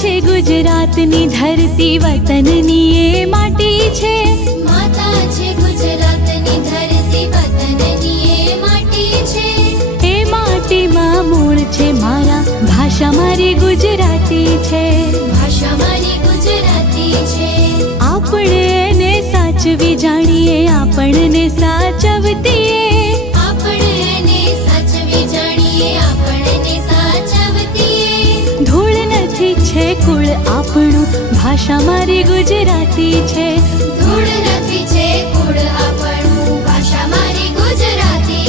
છે ગુજરાતની ધરતી, વતનની એ માટી છે. માતા છે ગુજરાતની ધરતી, વતનની એ માટી છે. એ માટીમાં મૂળ છે મારા, ભાષા મારી ગુજરાતી છે. ભાષા મારી ગુજરાતી છે. આપણે એને સાચવી જાણીએ, આપણને સાચવતીએ. આપણે એને સાચવી જાણીએ, આપણને સાચવતીએ. ધૂળ નથી છે કુળ આપણું, ભાષા મારી ગુજરાતી છે. ધૂળ નથી છે કુળ આપણું, ભાષા મારી ગુજરાતી